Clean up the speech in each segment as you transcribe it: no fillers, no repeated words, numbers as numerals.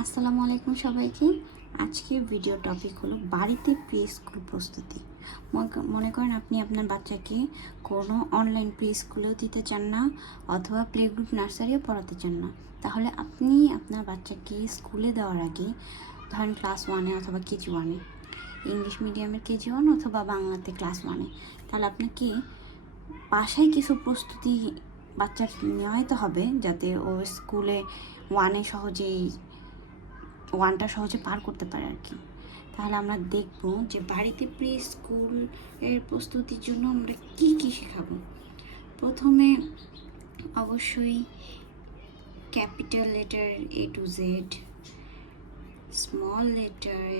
আসসালামু আলাইকুম সবাইকে। আজকের ভিডিও টপিক হলো বাড়িতে প্রি স্কুল প্রস্তুতি। মনে করেন আপনি আপনার বাচ্চাকে কোনো অনলাইন প্রি স্কুলেও দিতে চান না, অথবা প্লে গ্রুপ নার্সারিও পড়াতে চান না। তাহলে আপনি আপনার বাচ্চাকে স্কুলে দেওয়ার আগে, ধরেন ক্লাস 1-এ অথবা কেজি 1-এ, ইংলিশ মিডিয়ামের কেজি 1 অথবা বাংলাতে ক্লাস 1-এ, তাহলে আপনাকে বাসায় কিছু প্রস্তুতি বাচ্চার নেওয়াই হবে, যাতে ও স্কুলে 1-এ ওয়ানটা সহজে পার করতে পারে আর কি। তাহলে আমরা দেখব যে বাড়িতে প্রি স্কুল এর প্রস্তুতির জন্য আমরা কি কি শেখাবো। প্রথমে অবশ্যই capital letter A to Z, small letter,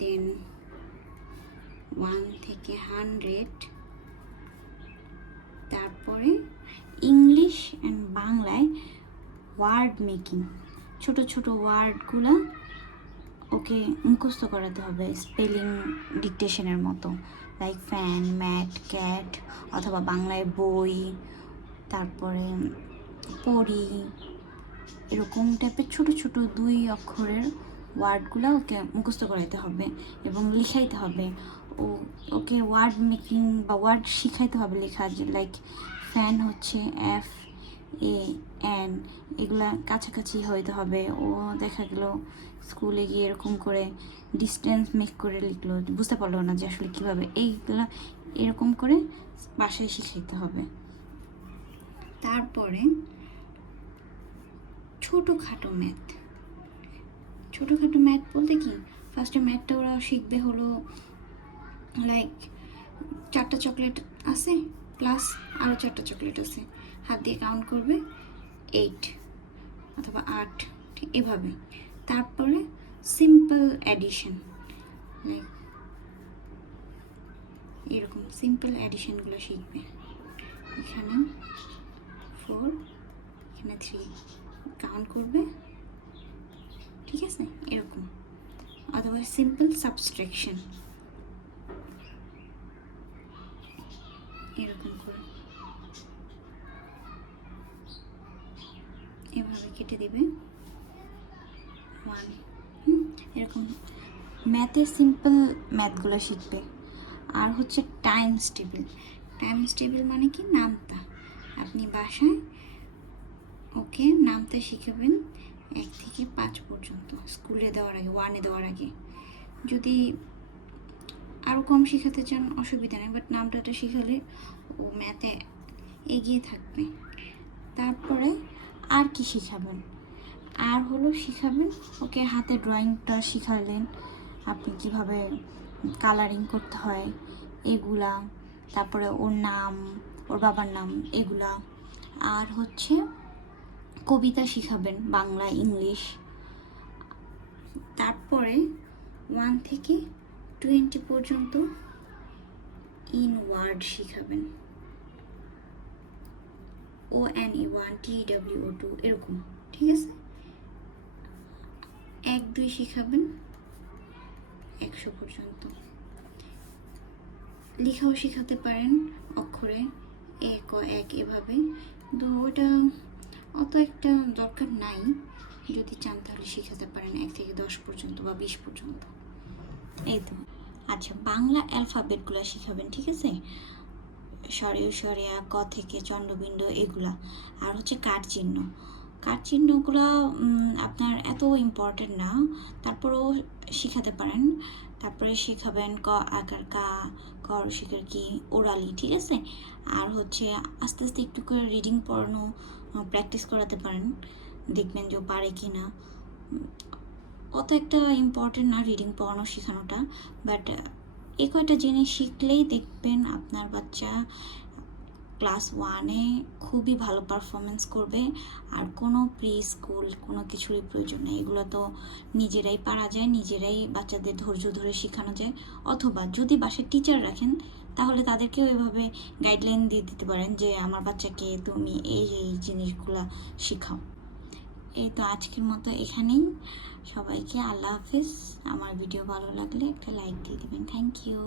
then 1 থেকে 100, তারপরে ইংলিশ অ্যান্ড বাংলায় ওয়ার্ড মেকিং, ছোট ছোট ওয়ার্ডগুলো ওকে মুখস্থ করাতে হবে স্পেলিং ডিকটেশনের মতো, লাইক ফ্যান, ম্যাট, ক্যাট, অথবা বাংলায় বই, তারপরে পড়ি, এরকম টাইপের ছোট ছোট 2 অক্ষরের ওয়ার্ডগুলো ওকে মুখস্থ করাইতে হবে এবং লিখাইতে হবে। ওকে ওয়ার্ড মেকিং বা ওয়ার্ড শিখাইতে হবে লেখা, যে লাইক ফ্যান হচ্ছে FAN, এগুলা কাছাকাছি হইতে হবে। ও দেখা গেল স্কুলে গিয়ে এরকম করে ডিস্টেন্স মেক করে লিখলো, বুঝতে পারলো না যে আসলে কীভাবে, এইগুলা এরকম করে বাসায় শিখাইতে হবে। তারপরে ছোটোখাটো ম্যাথ বলতে কি, ফার্স্টে ম্যাথটা ওরা শিখবে হলো লাইক 4টা চকলেট আছে প্লাস আরও 4টা চকলেট আছে, হাত দিয়ে কাউন্ট করবে 8 অথবা 8, ঠিক এভাবে। তারপরে সিম্পল অ্যাডিশন, লাইক এরকম সিম্পল অ্যাডিশনগুলো শিখবে। এখানে 4, এখানে 3 কাউন্ট করবে, ঠিক আছে, এরকম। অথবা সিম্পল সাবস্ট্রাকশন, এরকম করে এভাবে কেটে দিবে 1, এরকম ম্যাথের সিম্পল ম্যাথগুলো শিখবে। আর হচ্ছে টাইমস টেবিল মানে কি, নামতা। আপনি বাসায় ওকে নামতা শিখাবেন 1 থেকে 5 পর্যন্ত স্কুলে দেওয়ার আগে, 1-এ দেওয়ার আগে। যদি আরও কম শেখাতে চান অসুবিধা নেই, বাট নামটাটা শিখালে ও ম্যাথে এগিয়ে থাকবে। তারপরে আর কি শিখাবেন, আর হলো শিখাবেন ওকে হাতে ড্রয়িংটা শিখালেন, আপনি কিভাবে কালারিং করতে হয় এগুলা, তারপরে ওর নাম, ওর বাবার নাম, এগুলা। আর হচ্ছে কবিতা শিখাবেন, বাংলা, ইংলিশ। তারপরে 1 থেকে 20 পর্যন্ত ইন ওয়ার্ড শিখাবেন, ONE1, TWO2, এরকম, ঠিক আছে। 1-2 শিখাবেন 100 পর্যন্ত। লেখাও শিখাতে পারেন অক্ষরে, A ক 1 এভাবে, কিন্তু ওটা অত একটা দরকার নাই। যদি চান তাহলে শিখাতে পারেন 1 থেকে 10 পর্যন্ত বা 20 পর্যন্ত। এই তো। আচ্ছা, বাংলা অ্যালফাবেটগুলো শিখাবেন, ঠিক আছে, স্বরিয়া, ক থেকে চন্দ্রবিন্দু, এগুলা। আর হচ্ছে কাঠচিহ্নগুলো আপনার এত ইম্পর্টেন্ট না, তারপরেও শিখাতে পারেন। তারপরে শেখাবেন ক আকার কা, ক রসিকার কি, ওরালি, ঠিক আছে। আর হচ্ছে আস্তে আস্তে একটু করে রিডিং পড়ানো প্র্যাকটিস করাতে পারেন, দেখবেন যে পারে কি না। অত একটা ইম্পর্টেন্ট না রিডিং পড়ানো শেখানোটা, বাট এই কয়টা জিনিস শিখলেই দেখবেন আপনার বাচ্চা ক্লাস 1-এ খুবই ভালো পারফরমেন্স করবে। আর কোনো প্রি স্কুল কোনো কিছুরই প্রয়োজন নেই, এগুলো তো নিজেরাই পারা যায়, নিজেরাই বাচ্চাদের ধৈর্য ধরে শেখানো যায়। অথবা যদি বাসায় টিচার রাখেন তাহলে তাদেরকেও এভাবে গাইডলাইন দিয়ে দিতে পারেন যে আমার বাচ্চাকে তুমি এই জিনিসগুলো শেখাও। এই তো, আজকের মতো এখানেই। সবাইকে আল্লাহ হাফিজ। আমার ভিডিও ভালো লাগলে একটা লাইক দিয়ে দেবেন। Thank you.